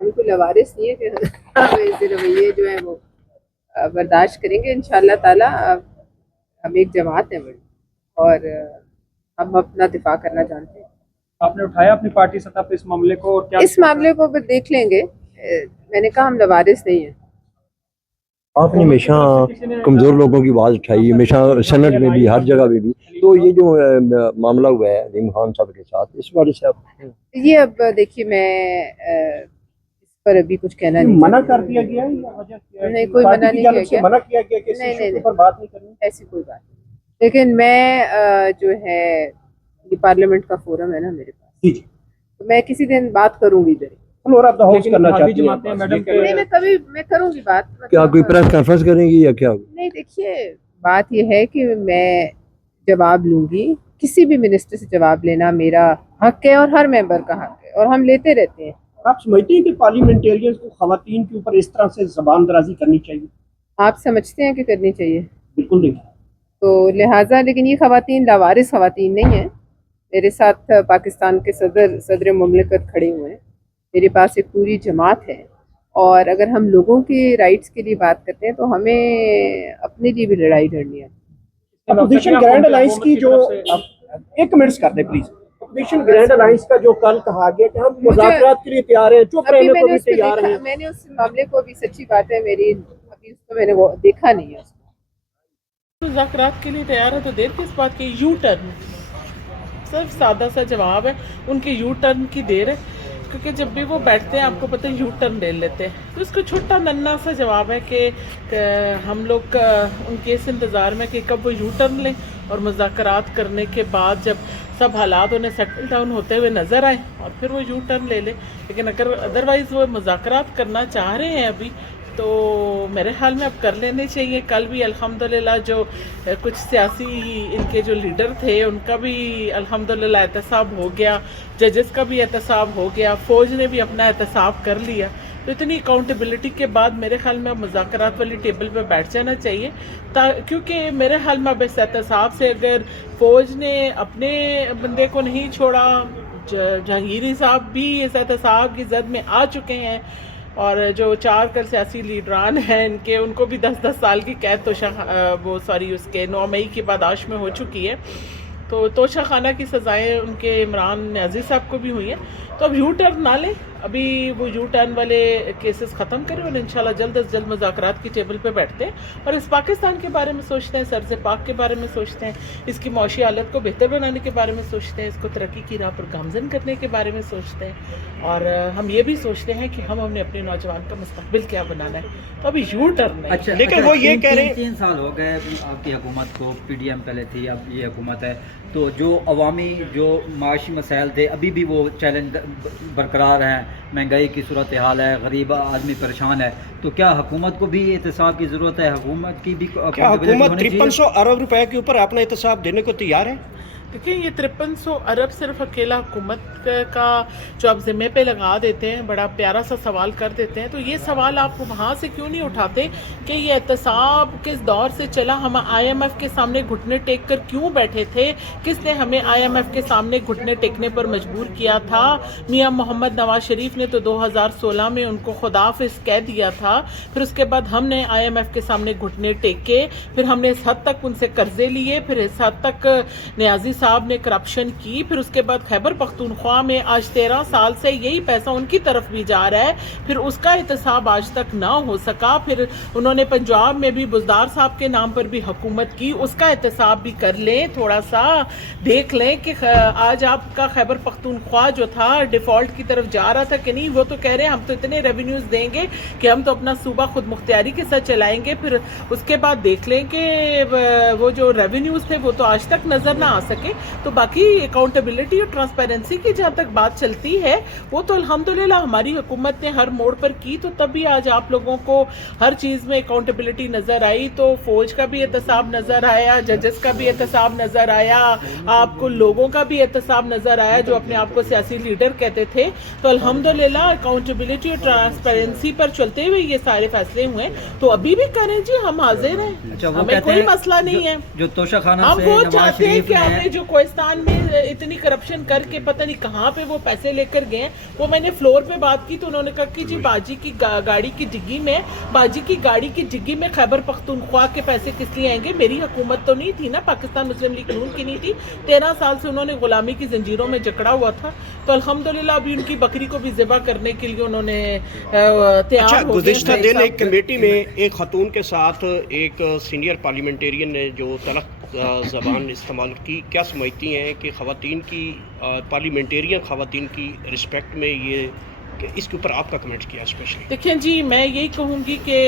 بالکل لوارث نہیں ہے کہ ہم ایسے رویے جو ہیں وہ برداشت کریں گے. انشاءاللہ تعالیٰ ہم ایک جماعت ہیں بڑی اور ہم اپنا دفاع کرنا جانتے ہیں. آپ نے اٹھایا اپنی پارٹی سطح پہ اس معاملے کو اور کیا اس معاملے کو بھی دیکھ لیں گے. میں نے کہا ہم لوارث نہیں ہیں. آپ نے ہمیشہ کمزور لوگوں کی آواز اٹھائی، ہمیشہ سینٹ میں بھی ہر جگہ پہ بھی. تو یہ جو معاملہ ہوا ہے علیم خان صاحب کے ساتھ، اس بارے سے آپ یہ اب دیکھیے میں اس پر ابھی کچھ کہنا نہیں. منع کر دیا گیا ہے یا وجہ کیا ہے؟ نہیں کوئی منع نہیں کیا گیا. منع کیا گیا کہ اس ایشو کے اوپر بات نہیں کرنی. ایسی کوئی بات نہیں. لیکن میں جو ہے یہ پارلیمنٹ کا فورم ہے نا میرے پاس، تو میں کسی دن بات کروں گی ادھر. نہیں میں کروں گی بات. کیا کوئی پریس کانفرنس کریں گی یا کیا؟ نہیں دیکھیے بات یہ ہے کہ میں جواب لوں گی. کسی بھی منسٹر سے جواب لینا میرا حق ہے اور ہر ممبر کا حق ہے اور ہم لیتے رہتے ہیں. آپ سمجھتے ہیں کہ پارلیمنٹیرینز کو خواتین کے اوپر اس طرح سے زبان درازی کرنی چاہیے؟ آپ سمجھتے ہیں کہ کرنی چاہیے؟ بالکل نہیں. تو لہٰذا لیکن یہ خواتین لاوارث خواتین نہیں ہیں. میرے ساتھ پاکستان کے صدر مملکت کھڑے ہوئے ہیں. میرے پاس ایک پوری جماعت ہے اور اگر ہم لوگوں کے رائٹس کے لیے بات کرتے ہیں تو ہمیں اپنے لیے بھی لڑائی لڑنی ہے. اپوزیشن گرینڈ الائنس کی جو ایک منٹ کر دیں پلیز. اپوزیشن گرینڈ الائنس کا جو کل کہا گیا کہ ہم مذاکرات کے لیے تیار ہیں، چپ رہنے کو بھی تیار ہیں. میں نے اس معاملے کو بھی سچی بات ہے میری ابھی اس کو میں نے وہ دیکھا نہیں ہے. مذاکرات کے لیے تیار ہے تو دیر کس بات کی؟ یو ٹرن صرف سادہ سا جواب ہے. ان کے یو ٹرن کی دیر ہے کیونکہ جب بھی وہ بیٹھتے ہیں آپ کو پتہ ہے یو ٹرن لے لیتے ہیں. تو اس کو چھوٹا ننا سا جواب ہے کہ ہم لوگ ان کے اس انتظار میں کہ کب وہ یو ٹرن لیں اور مذاکرات کرنے کے بعد جب سب حالات انہیں سیٹل ڈاؤن ہوتے ہوئے نظر آئیں اور پھر وہ یو ٹرن لے لیں. لیکن اگر ادروائز وہ مذاکرات کرنا چاہ رہے ہیں ابھی تو میرے خیال میں اب کر لینے چاہیے. کل بھی الحمدللہ جو کچھ سیاسی ان کے جو لیڈر تھے ان کا بھی الحمدللہ احتساب ہو گیا، ججز کا بھی احتساب ہو گیا، فوج نے بھی اپنا احتساب کر لیا. تو اتنی اکاؤنٹیبلٹی کے بعد میرے خیال میں اب مذاکرات والی ٹیبل پہ بیٹھ جانا چاہیے. کیونکہ میرے خیال میں اب اس احتساب سے اگر فوج نے اپنے بندے کو نہیں چھوڑا، جہانگیری صاحب بھی اس احتساب کی زد میں آ چکے ہیں اور جو 4 کل سیاسی لیڈران ہیں ان کو بھی 10 سال کی قید اس کے 9 مئی کی پاداش میں ہو چکی ہے. تو توشہ خانہ کی سزائیں ان کے عمران نیازی صاحب کو بھی ہوئی ہیں. تو اب یو ٹرن نہ لیں، ابھی وہ یو ٹرن والے کیسز ختم کریں اور انشاءاللہ جلد از جلد مذاکرات کی ٹیبل پہ بیٹھتے ہیں اور اس پاکستان کے بارے میں سوچتے ہیں، سرز پاک کے بارے میں سوچتے ہیں، اس کی معاشی حالت کو بہتر بنانے کے بارے میں سوچتے ہیں، اس کو ترقی کی راہ پر گامزن کرنے کے بارے میں سوچتے ہیں اور ہم یہ بھی سوچتے ہیں کہ ہم نے اپنے نوجوان کا مستقبل کیا بنانا ہے. تو ابھی یو ٹرن نہیں. لیکن وہ یہ کہہ رہے ہیں 3 سال ہو گئے آپ کی حکومت کو، پی ڈی ایم پہلے تھی اب یہ حکومت ہے، تو جو عوامی جو معاشی مسائل تھے ابھی بھی وہ چیلنج برقرار ہیں. مہنگائی کی صورتحال ہے، غریب آدمی پریشان ہے. تو کیا حکومت کو بھی احتساب کی ضرورت ہے؟ حکومت کی بھی کیا حکومت 5300 ارب روپے کے اوپر اپنا احتساب دینے کو تیار ہے؟ دیکھیں یہ 5300 ارب صرف اکیلا حکومت کا جو آپ ذمے پہ لگا دیتے ہیں، بڑا پیارا سا سوال کر دیتے ہیں. تو یہ سوال آپ وہاں سے کیوں نہیں اٹھاتے کہ یہ احتساب کس دور سے چلا؟ ہم آئی ایم ایف کے سامنے گھٹنے ٹیک کر کیوں بیٹھے تھے؟ کس نے ہمیں آئی ایم ایف کے سامنے گھٹنے ٹیکنے پر مجبور کیا تھا؟ میاں محمد نواز شریف نے تو 2016 میں ان کو خداحافظ کہہ دیا تھا. پھر اس کے بعد ہم نے آئی ایم ایف کے سامنے گھٹنے ٹیکے، پھر ہم نے اس حد تک ان سے قرضے لیے، پھر اس حد تک نیازی صاحب نے کرپشن کی، پھر اس کے بعد خیبر پختونخوا میں آج 13 سال سے یہی پیسہ ان کی طرف بھی جا رہا ہے، پھر اس کا احتساب آج تک نہ ہو سکا. پھر انہوں نے پنجاب میں بھی بزدار صاحب کے نام پر بھی حکومت کی، اس کا احتساب بھی کر لیں. تھوڑا سا دیکھ لیں کہ آج آپ کا خیبر پختونخوا جو تھا ڈیفالٹ کی طرف جا رہا تھا کہ نہیں. وہ تو کہہ رہے ہیں ہم تو اتنے ریونیوز دیں گے کہ ہم تو اپنا صوبہ خود مختاری کے ساتھ چلائیں گے. پھر اس کے بعد دیکھ لیں کہ وہ جو ریونیوز تھے وہ تو آج تک نظر نہ آ سکے. تو باقی اکاؤنٹیبلٹی اور ٹرانسپیرنسی کی جہاں تک بات چلتی ہے وہ تو الحمدللہ ہماری حکومت نے ہر موڑ پر کی. تو تب بھی آج آپ لوگوں کو ہر چیز میں اکاؤنٹیبلٹی نظر آئی. تو فوج کا بھی احتساب نظر آیا، ججز کا بھی احتساب نظر آیا، آپ کو لوگوں کا بھی احتساب نظر آیا جو اپنے آپ کو سیاسی لیڈر کہتے تھے. تو الحمدللہ اکاؤنٹیبلٹی اور ٹرانسپیرنسی پر چلتے ہوئے یہ سارے فیصلے ہوئے. تو ابھی بھی کریں جی، ہم حاضر ہیں، ہمیں کوئی مسئلہ نہیں ہے. جو توشہ خانہ ہم سے وہ نواز چاہتے ہیں شریف کہ آپ نے जो कोहिस्तान में इतनी करप्शन करके पता नहीं कहाँ पे वो पैसे लेकर गए हैं, वो मैंने फ्लोर पे बात की तो उन्होंने कहा कि जी बाजी की गाड़ी की डिग्गी में, बाजी की गाड़ी की डिग्गी में खैबर पख्तूनख्वा के पैसे किस लिए आएंगे? मेरी हुकूमत तो नहीं थी ना, पाकिस्तान मुस्लिम लीग नून की नहीं थी। 13 साल से उन्होंने गुलामी की जंजीरों में जकड़ा हुआ था, तो अल्हम्दुलिल्लाह अभी उनकी बकरी को भी ज़िबा करने के लिए उन्होंने तैयार हो गए। गुज़िश्ता दिन एक कमेटी में एक खातून के साथ एक सीनियर पार्लियामेंटेरियन ने जो तलख ज़बान इस्तेमाल की, क्या समझती हैं कि ख़वातीन की पार्लियामेंटेरियन ख़वातीन की रिस्पेक्ट में ये, इसके ऊपर आपका कमेंट किया स्पेशली? देखें जी, मैं यही कहूँगी कि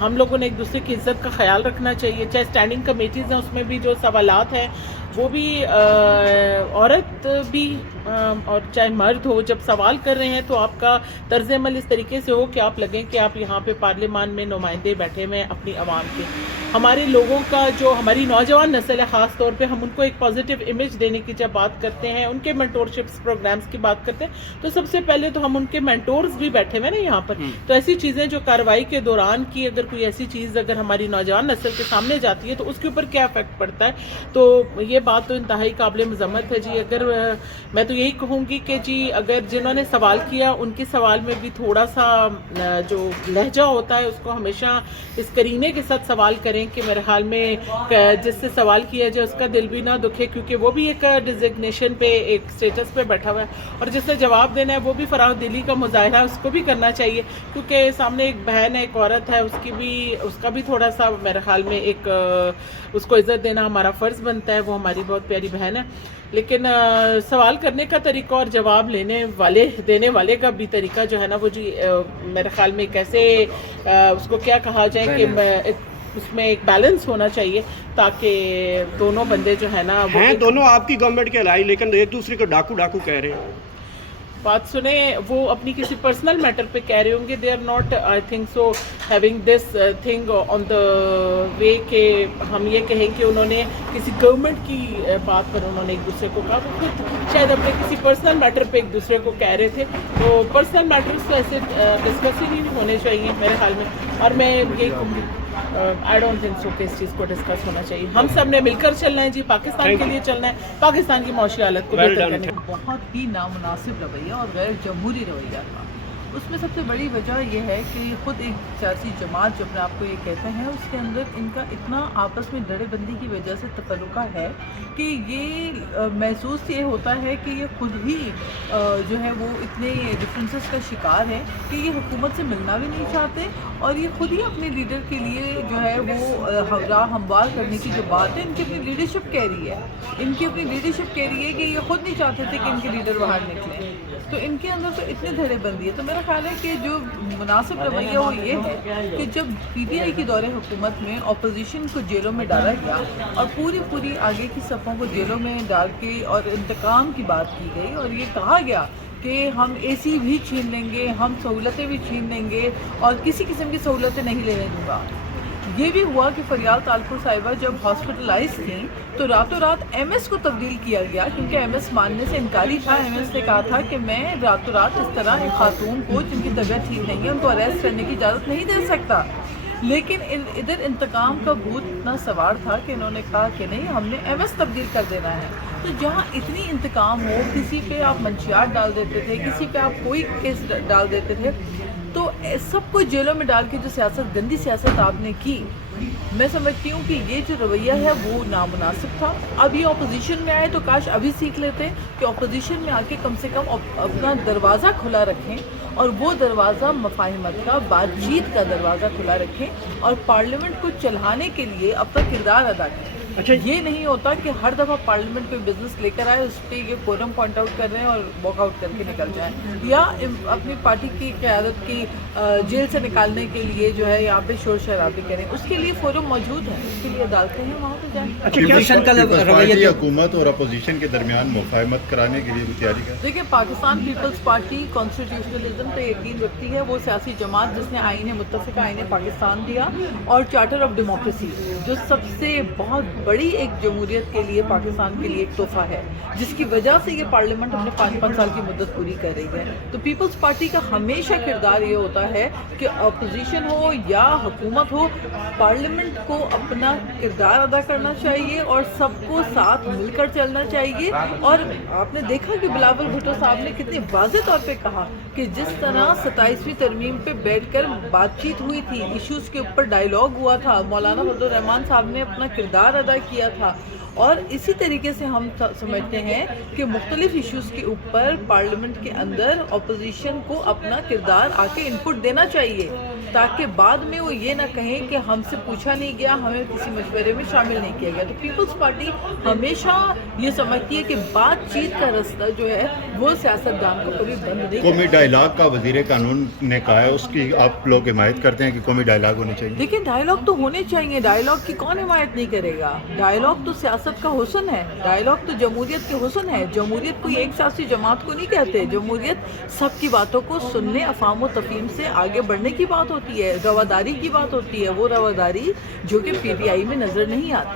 हम लोगों ने एक दूसरे की इज़्ज़त का ख्याल रखना चाहिए। चाहे स्टैंडिंग कमेटीज़ हैं, उसमें भी जो सवालात हैं वो भी औरत भी और चाहे मर्द हो, जब सवाल कर रहे हैं तो आपका तर्ज अमल इस तरीके से हो कि आप लगें कि आप यहाँ पे पार्लियामान में नुमाइंदे बैठे हुए हैं अपनी आवाम के। हमारे लोगों का जो हमारी नौजवान नस्ल है, ख़ास तौर पे हम उनको एक पॉजिटिव इमेज देने की जब बात करते हैं, उनके मेंटोरशिप्स प्रोग्राम्स की बात करते हैं, तो सबसे पहले तो हम उनके मेंटोर्स भी बैठे हुए ना यहाँ पर। तो ऐसी चीज़ें जो कार्रवाई के दौरान की, अगर कोई ऐसी चीज़ अगर हमारी नौजवान नस्ल के सामने जाती है तो उसके ऊपर क्या इफेक्ट पड़ता है, तो ये बात तो इंतहाई काबिल मज़म्मत है जी। अगर मैं तो यही कहूँगी कि जी अगर जिन्होंने सवाल किया उनके सवाल में भी थोड़ा सा जो लहजा होता है उसको हमेशा इस करीने के साथ सवाल करें कि मेरे ख्याल में जिससे सवाल किया जाए उसका दिल भी ना दुखे, क्योंकि वो भी एक डिजिग्नेशन पे, एक स्टेटस पे बैठा हुआ है, और जिससे जवाब देना है वो भी फराह दिली का मुजाहरा उसको भी करना चाहिए, क्योंकि सामने एक बहन है, एक औरत है, उसका भी थोड़ा सा मेरे ख्याल में एक उसको इज़्ज़त देना हमारा फ़र्ज़ बनता है। वो हमारी बहुत प्यारी बहन है, लेकिन सवाल करने का तरीका और जवाब देने वाले का भी तरीका जो है ना वो जी मेरे ख्याल में कैसे उसको क्या कहा जाए कि उसमें एक बैलेंस होना चाहिए, ताकि दोनों बंदे जो है ना वो हैं दोनों आपकी गवर्नमेंट के अलाई, लेकिन एक दूसरे को डाकू कह रहे हैं। बात सुने, वो अपनी किसी पर्सनल मैटर पे कह रहे होंगे। They are not, I think so, having this thing on the way के हम ये कहें कि उन्होंने किसी गवर्नमेंट की बात पर उन्होंने एक दूसरे को कहा, वो खुद शायद अपने किसी पर्सनल मैटर पे एक दूसरे को कह रहे थे। तो पर्सनल मैटर्स तो ऐसे डिस्कस ही नहीं होने चाहिए मेरे ख्याल में, और मैं यही कहूँगी आई डोंट थिंक सो कि इस चीज़ को डिस्कस होना चाहिए। हम सब ने मिलकर चलना है जी, पाकिस्तान के लिए चलना है, पाकिस्तान की मौशी हालत को बेहतर करने के। बहुत ही नामुनासिब रवैया और गैर जमहूरी रवैया था। उसमें सबसे बड़ी वजह यह है कि खुद एक सियासी जमात जो अपने आप को ये कहते हैं, उसके अंदर इनका इतना आपस में धड़ेबंदी की वजह से तफर्रुका है कि ये महसूस ये होता है कि ये खुद ही जो है वो इतने डिफरेंसेस का शिकार है कि ये हुकूमत से मिलना भी नहीं चाहते, और ये खुद ही अपने लीडर के लिए जो है वो हमवार करने की जो बात है, इनकी अपनी लीडरशिप कह रही है, इनकी अपनी लीडरशिप कह रही है कि ये खुद नहीं चाहते थे कि इनके लीडर बाहर निकलें। तो इनके अंदर तो इतनी धड़ेबंदी है। तो मेरा ख्याल है कि जो मुनासिब रवैया वो ये है कि जब पीटीआई की दौरे हुकूमत में अपोजिशन को जेलों में डाला गया और पूरी आगे की सफ़ों को जेलों में डाल के और इंतकाम की बात की गई, और ये कहा गया कि हम एसी भी छीन लेंगे, हम सहूलतें भी छीन लेंगे और किसी किस्म की सहूलतें नहीं लेने दूँगा। ये भी हुआ कि फरियाल तालपुर साहिबा जब हॉस्पिटलाइज थी तो रातों रात एमएस को तब्दील किया गया, क्योंकि एमएस मानने से इनकारी था। एमएस ने कहा था कि मैं रातों रात इस तरह एक खातून को जिनकी तबीयत ठीक नहीं है उनको अरेस्ट करने की इजाज़त नहीं दे सकता। लेकिन इधर इंतकाम का भूत इतना सवार था कि इन्होंने कहा कि नहीं, हमने एमएस तब्दील कर देना है। तो जहाँ इतनी इंतकाम हो, किसी पे आप मंशियात डाल देते थे, किसी पे आप कोई केस डाल देते थे, तो सबको जेलों में डाल के जो सियासत, गंदी सियासत आपने की, मैं समझती हूँ कि ये जो रवैया है वो नामुनासिब था। अब ये अपोजिशन में आए तो काश अभी सीख लेते कि अपोजिशन में आके कम से कम अपना दरवाज़ा खुला रखें, और वो दरवाज़ा मफाहिमत का, बातचीत का दरवाज़ा खुला रखें, और पार्लियामेंट को चलाने के लिए अपना किरदार अदा करें। अच्छा, ये नहीं होता कि हर दफ़ा पार्लियामेंट पे बिजनेस लेकर आए, उस पर ये कोरम पॉइंट आउट कर रहे हैं और वॉकआउट करके निकल जाएं, या अपनी पार्टी की क़यादत की जेल से निकालने के लिए जो है यहाँ पे शोर शराबी करें। उसके लिए फोरम मौजूद है, उसके लिए अदालतें हैं, वहाँ पे जाएँ। हुकूमत और अपोजिशन के दरमियान मुफाहमत कराने के लिए तैयारी कर। देखिए, पाकिस्तान पीपल्स पार्टी कॉन्स्टिट्यूशनलिज्म पे यकीन रखती है। वो सियासी जमात जिसने आईन मुत्तफ़िक़ा आईन पाकिस्तान दिया और चार्टर ऑफ डेमोक्रेसी, जो सबसे बहुत बड़ी एक जमहूरियत के लिए, पाकिस्तान के लिए एक तोहफा है, जिसकी वजह से ये पार्लियामेंट अपने 5-5 साल की मुद्दत पूरी कर रही है। तो पीपल्स पार्टी का हमेशा किरदार ये होता है कि अपोजिशन हो या हुकूमत हो, पार्लियामेंट को अपना किरदार अदा करना चाहिए और सबको साथ मिलकर चलना चाहिए। और आपने देखा कि बिलावल भुट्टो साहब ने कितने वाज़ेह तौर पे कहा कि जिस तरह 27वीं तरमीम पे बैठकर बातचीत हुई थी, इश्यूज़ के ऊपर डायलॉग हुआ था, मौलाना फजल रहमान साहब ने अपना किरदार अदा किया था। और इसी तरीके से हम समझते हैं कि मुख्तलिफ इश्यूज़ के ऊपर पार्लियामेंट के अंदर अपोजिशन को अपना किरदार आके इनपुट देना चाहिए, ताकि बाद में वो ये ना कहें कि हमसे पूछा नहीं गया, हमें किसी मशवरे में शामिल नहीं किया गया। तो पीपल्स पार्टी हमेशा ये समझती है कि बातचीत का रास्ता जो है वो सियासतदान को कभी बंद नहीं कौमी करना। डायलॉग का वजीर कानून ने कहा है, उसकी आप लोग हिमायत करते हैं कि कौमी डायलॉग होने चाहिए? देखिए, डायलॉग तो होने चाहिए, डायलॉग की कौन हिमायत नहीं करेगा। डायलॉग तो सियासत का हुस्न है, डायलॉग तो जमहूरियत के हुस्न है। जमहूरियत कोई एक सियासी जमात को नहीं कहते, जमहूरियत सबकी बातों को सुनने, अफाम व तफहीम से आगे बढ़ने की बात होती है, रवादारी की बात होती है, वो रवादारी जो कि PTI में नज़र नहीं आती।